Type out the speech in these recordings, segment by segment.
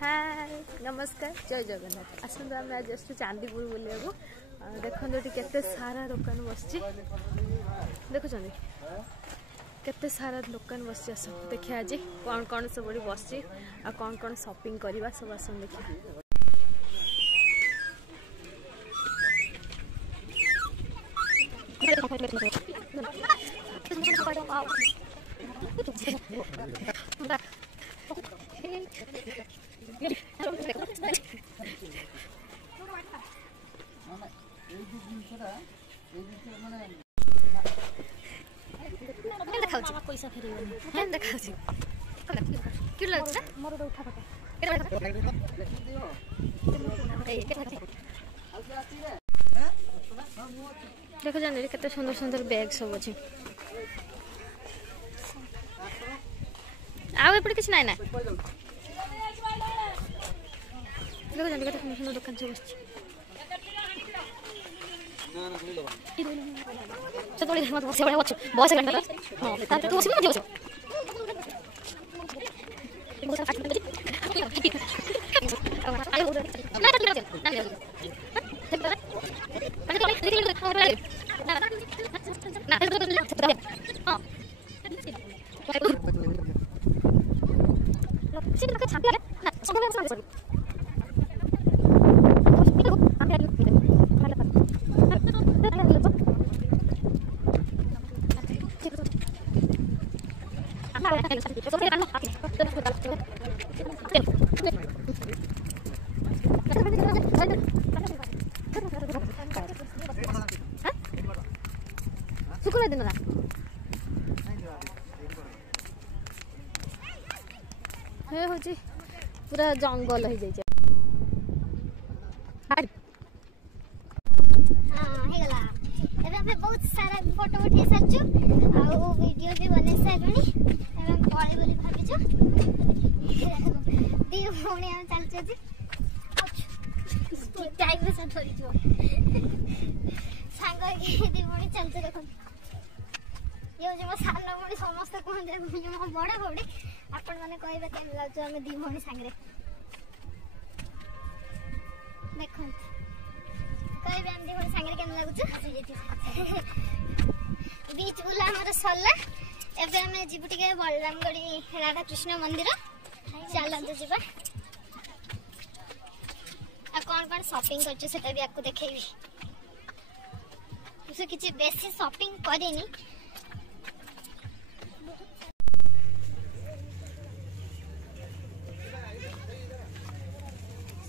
हाय नमस्कार जय जगन्नाथ आसतु आम आज आसु चांदीपुर बुलिया देखते केते सारा दुकान बस देखुं केते सारा दुकान बस देखिए आज कौन कौन सब बस कौन कौन शॉपिंग करवा सब आस देखिए पैसा फेर देखो जान केते सुंदर सुंदर बैग सब अच्छे आउे किसी ना देखो जान केते सुंदर सुंदर दुकान सब अच्छे चतुड़ी मत बस बड़ा बच्चो बॉयस गंडा हां ताते तू सिम दियो बहुत फास्ट बजे आई हो ना तो ना ना पहले तो लेके ना हां सिम का छापी है ना सब सब शुक्रवार दिन हे हो पूरा जंगल हो जाए बहुत सारा फोटो उठे सारछु आ वीडियो भी बने सारणी एवं पळे बोली भाबिछु दी होने हम चलछे जी टाइम में सब थोड़ी जो सांग के दी होने चलछे देखो ये जो सानो मोडी समस्त कहंदे मो बड़ा होडी आपण माने कहबे केम लागछ हम दी होने संगरे देखो कहबे हम दी होने संगरे केम लागछ बीच बुला हमर सरला एबे हम जीबु टिके बलरामगढ़ी राधा कृष्ण मंदिर चलते जीवा आ कौन कौन शॉपिंग करछु सेटा भी आपको देखेबी उसे किछि बेसी शॉपिंग करेनी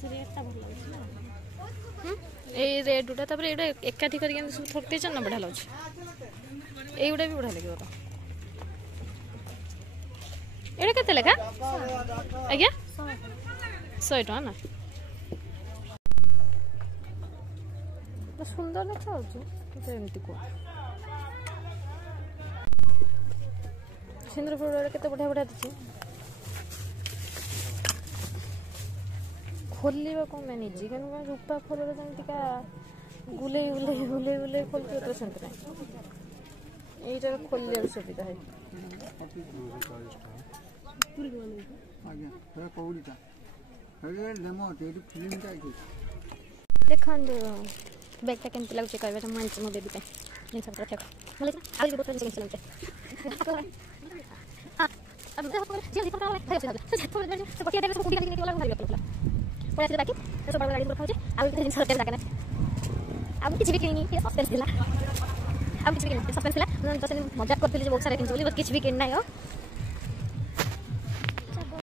रेटटा भल लागछ ए रेट उटा तबरे एटा एकाठी करके सब थोकते छ ना बढ़ा लागछ एउडा भी बढ़ा लगे एटा केते लेखा आज्ञा 100 टका ना सुंदर देखा होछु एमती को सिंदूरपुर केते बढ़िया बढ़िया दिछि खोलिबा को मैं निजी कन रूपा खोलले जंती का गुले गुले गुले गुले खोलते तो संत नहीं एटा खोलले सुविधा है आज्ञा तोरा कोउलीटा हे लेमो तेरी फिल्म का देखन बैगटा केमती लागछ कहबे त मंच मो बेबी पे नहीं सब रखे बोले आगे बहुत अच्छे चलते हां अब देखो जल्दी पकड़ा है तो पटिया देबे सब कुड़ी निकल वाला भारी पड़ला पड़ा बाकी तो सब बड़ा गाड़ी रखा होचे आगे दिन सब जाके ना अब किछ भी किनी ये सस्पेंस दिला अब किछ भी किनी सस्पेंस दिला तो मजाक करथि जे बहुत सारा किन बोली बस किछ भी किन नाही हो